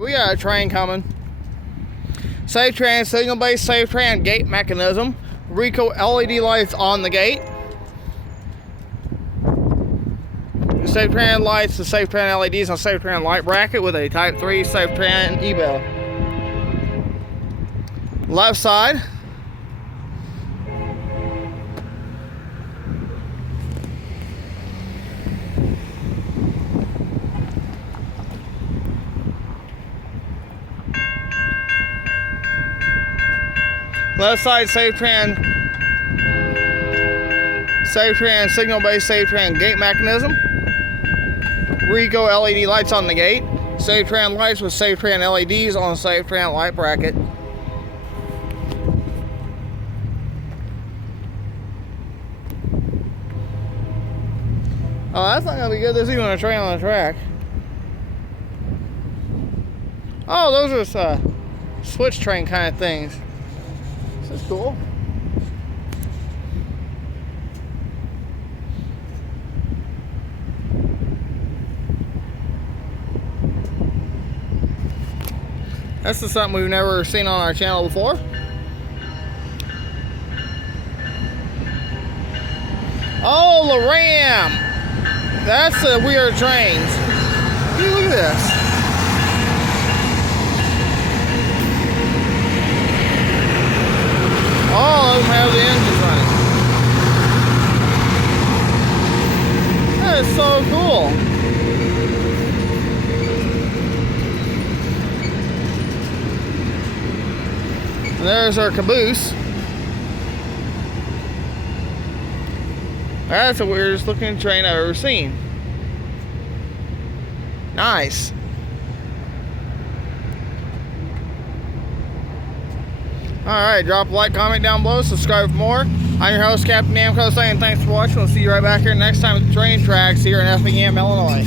We got a train coming. Safetran Signal Base Safetran gate mechanism. Reco LED lights on the gate. Safetran lights, the Safetran LEDs on Safetran light bracket with a Type 3 Safetran ebell. Left side. Left side Safetran Signal Base Safetran gate mechanism. Reco LED lights on the gate. Safetran lights with Safetran LEDs on Safetran light bracket. Oh, that's not gonna be good. There's even a train on the track. Oh, those are switch train kind of things. This is cool. This is something we've never seen on our channel before. Oh, LORAM! That's the weird trains. Look at this. All of them have the engines running. That is so cool. And there's our caboose. That's the weirdest looking train I've ever seen. Nice. Alright, drop a like, comment down below, subscribe for more. I'm your host, Captain Namco, saying thanks for watching. We'll see you right back here next time at the train tracks here in Effingham, Illinois.